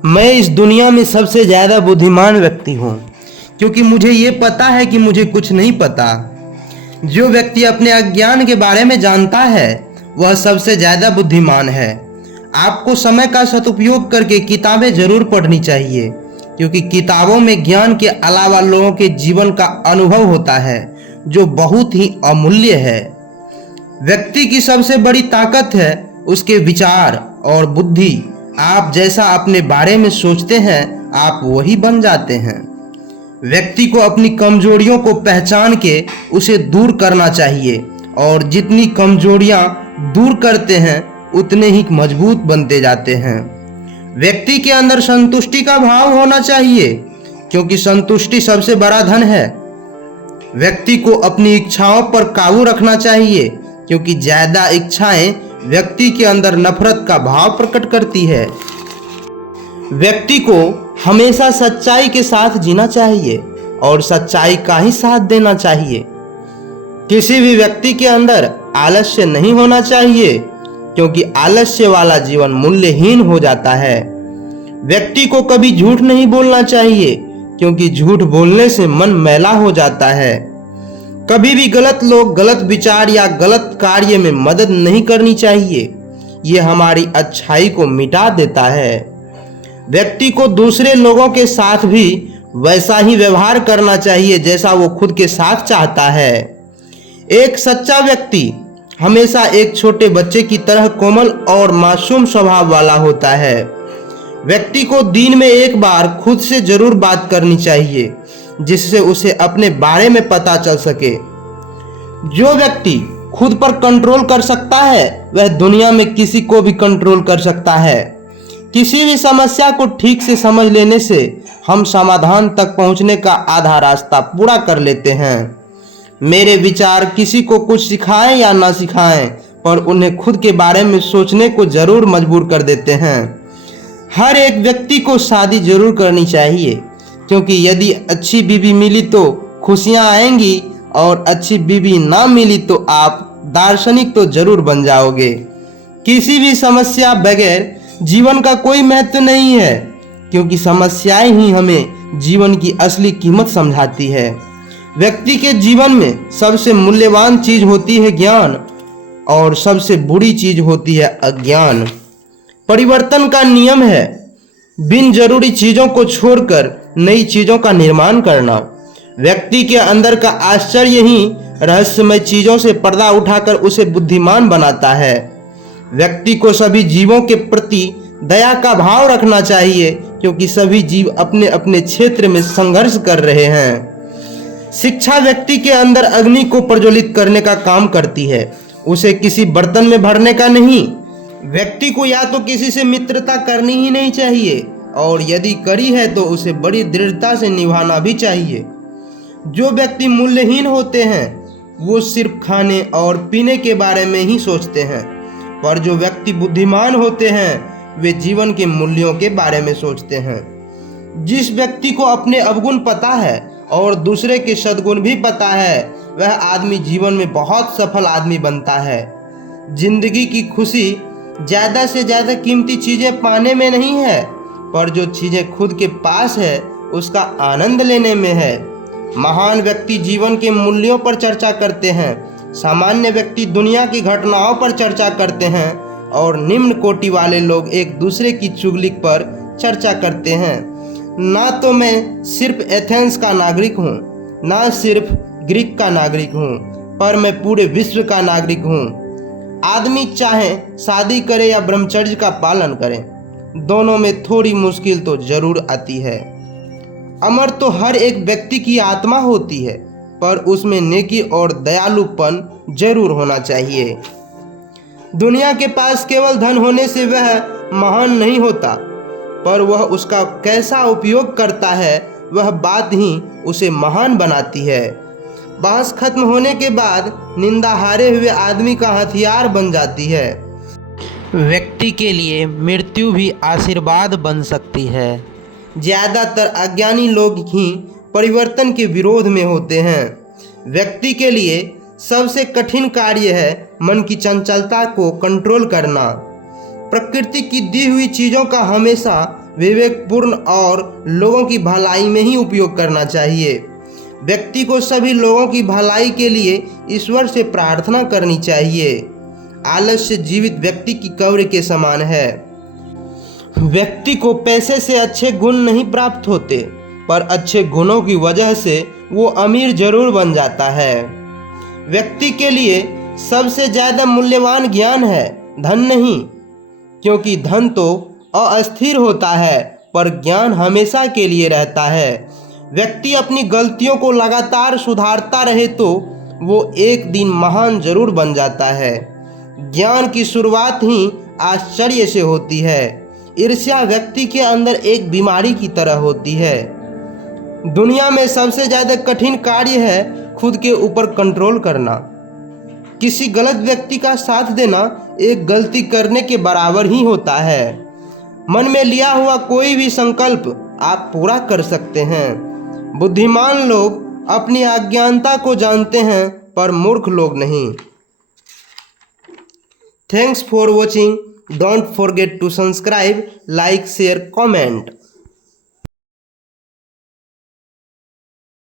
मैं इस दुनिया में सबसे ज़्यादा बुद्धिमान व्यक्ति हूँ, क्योंकि मुझे ये पता है कि मुझे कुछ नहीं पता। जो व्यक्ति अपने अज्ञान के बारे में जानता है वह सबसे ज़्यादा बुद्धिमान है। आपको समय का सदुपयोग करके किताबें जरूर पढ़नी चाहिए, क्योंकि किताबों में ज्ञान के अलावा लोगों के जीवन का अनुभव होता है जो बहुत ही अमूल्य है। व्यक्ति की सबसे बड़ी ताकत है उसके विचार और बुद्धि। आप जैसा अपने बारे में सोचते हैं आप वही बन जाते हैं। व्यक्ति को अपनी कमजोरियों को पहचान के उसे दूर करना चाहिए, और जितनी कमजोरियां दूर करते हैं उतने ही मजबूत बनते जाते हैं। व्यक्ति के अंदर संतुष्टि का भाव होना चाहिए, क्योंकि संतुष्टि सबसे बड़ा धन है। व्यक्ति को अपनी इच्छाओं पर काबू रखना चाहिए, क्योंकि ज्यादा इच्छाएं व्यक्ति के अंदर नफरत का भाव प्रकट करती है। व्यक्ति को हमेशा सच्चाई के साथ जीना चाहिए और सच्चाई का ही साथ देना चाहिए। किसी भी व्यक्ति के अंदर आलस्य नहीं होना चाहिए, क्योंकि आलस्य वाला जीवन मूल्यहीन हो जाता है। व्यक्ति को कभी झूठ नहीं बोलना चाहिए, क्योंकि झूठ बोलने से मन मैला हो जाता है। कभी भी गलत लोग, गलत विचार या गलत कार्य में मदद नहीं करनी चाहिए। ये हमारी अच्छाई को मिटा देता है। व्यक्ति को दूसरे लोगों के साथ भी वैसा ही व्यवहार करना चाहिए जैसा वो खुद के साथ चाहता है। एक सच्चा व्यक्ति हमेशा एक छोटे बच्चे की तरह कोमल और मासूम स्वभाव वाला होता है। व्यक्ति को दिन में एक बार खुद से जरूर बात करनी चाहिए, जिससे उसे अपने बारे में पता चल सके। जो व्यक्ति खुद पर कंट्रोल कर सकता है वह दुनिया में किसी को भी कंट्रोल कर सकता है। किसी भी समस्या को ठीक से समझ लेने से हम समाधान तक पहुंचने का आधा रास्ता पूरा कर लेते हैं। मेरे विचार किसी को कुछ सिखाएं या ना सिखाएं, पर उन्हें खुद के बारे में सोचने को जरूर मजबूर कर देते हैं। हर एक व्यक्ति को शादी जरूर करनी चाहिए, क्योंकि यदि अच्छी बीवी मिली तो खुशियां आएंगी, और अच्छी बीवी ना मिली तो आप दार्शनिक तो जरूर बन जाओगे। किसी भी समस्या बगैर जीवन का कोई महत्व नहीं है, क्योंकि समस्याएं ही हमें जीवन की असली कीमत समझाती है। व्यक्ति के जीवन में सबसे मूल्यवान चीज होती है ज्ञान, और सबसे बुरी चीज होती है अज्ञान। परिवर्तन का नियम है बिन जरूरी चीजों को छोड़कर नई चीजों का निर्माण करना। व्यक्ति के अंदर का आश्चर्य ही रहस्यमय चीजों से पर्दा उठाकर उसे बुद्धिमान बनाता है। व्यक्ति को सभी जीवों के प्रति दया का भाव रखना चाहिए, क्योंकि सभी जीव अपने अपने क्षेत्र में संघर्ष कर रहे हैं। शिक्षा व्यक्ति के अंदर अग्नि को प्रज्वलित करने का काम करती है, उसे किसी बर्तन में भरने का नहीं। व्यक्ति को या तो किसी से मित्रता करनी ही नहीं चाहिए, और यदि करी है तो उसे बड़ी दृढ़ता से निभाना भी चाहिए। जो व्यक्ति मूल्यहीन होते हैं वो सिर्फ खाने और पीने के बारे में ही सोचते हैं, पर जो व्यक्ति बुद्धिमान होते हैं वे जीवन के मूल्यों के बारे में सोचते हैं। जिस व्यक्ति को अपने अवगुण पता है और दूसरे के सद्गुण भी पता है, वह आदमी जीवन में बहुत सफल आदमी बनता है। जिंदगी की खुशी ज़्यादा से ज़्यादा कीमती चीज़ें पाने में नहीं है, पर जो चीज़ें खुद के पास है उसका आनंद लेने में है। महान व्यक्ति जीवन के मूल्यों पर चर्चा करते हैं, सामान्य व्यक्ति दुनिया की घटनाओं पर चर्चा करते हैं, और निम्न कोटि वाले लोग एक दूसरे की चुगली पर चर्चा करते हैं। ना तो मैं सिर्फ एथेंस का नागरिक हूँ, ना सिर्फ ग्रीक का नागरिक हूँ, पर मैं पूरे विश्व का नागरिक हूँ। आदमी चाहे शादी करे या ब्रह्मचर्य का पालन करे, दोनों में थोड़ी मुश्किल तो जरूर आती है। अमर तो हर एक व्यक्ति की आत्मा होती है, पर उसमें नेकी और दयालुपन जरूर होना चाहिए। दुनिया के पास केवल धन होने से वह महान नहीं होता, पर वह उसका कैसा उपयोग करता है वह बात ही उसे महान बनाती है। बहस खत्म होने के बाद निंदा हारे हुए आदमी का हथियार बन जाती है। व्यक्ति के लिए मृत्यु भी आशीर्वाद बन सकती है। ज़्यादातर अज्ञानी लोग ही परिवर्तन के विरोध में होते हैं। व्यक्ति के लिए सबसे कठिन कार्य है मन की चंचलता को कंट्रोल करना। प्रकृति की दी हुई चीज़ों का हमेशा विवेकपूर्ण और लोगों की भलाई में ही उपयोग करना चाहिए। व्यक्ति को सभी लोगों की भलाई के लिए ईश्वर से प्रार्थना करनी चाहिए। आलस्य जीवित व्यक्ति की कब्र के समान है। व्यक्ति को पैसे से अच्छे गुण नहीं प्राप्त होते, पर अच्छे गुणों की वजह से वो अमीर जरूर बन जाता है। व्यक्ति के लिए सबसे ज्यादा मूल्यवान ज्ञान है, धन नहीं, क्योंकि धन तो अस्थिर होता है, पर ज्ञान हमेशा के लिए रहता है। व्यक्ति अपनी गलतियों को लगातार सुधारता रहे तो वो एक दिन महान जरूर बन जाता है। ज्ञान की शुरुआत ही आश्चर्य से होती है। ईर्ष्या व्यक्ति के अंदर एक बीमारी की तरह होती है। दुनिया में सबसे ज्यादा कठिन कार्य है खुद के ऊपर कंट्रोल करना। किसी गलत व्यक्ति का साथ देना एक गलती करने के बराबर ही होता है। मन में लिया हुआ कोई भी संकल्प आप पूरा कर सकते हैं। बुद्धिमान लोग अपनी अज्ञानता को जानते हैं, पर मूर्ख लोग नहीं। Thanks for watching. Don't forget to subscribe, like, share, comment.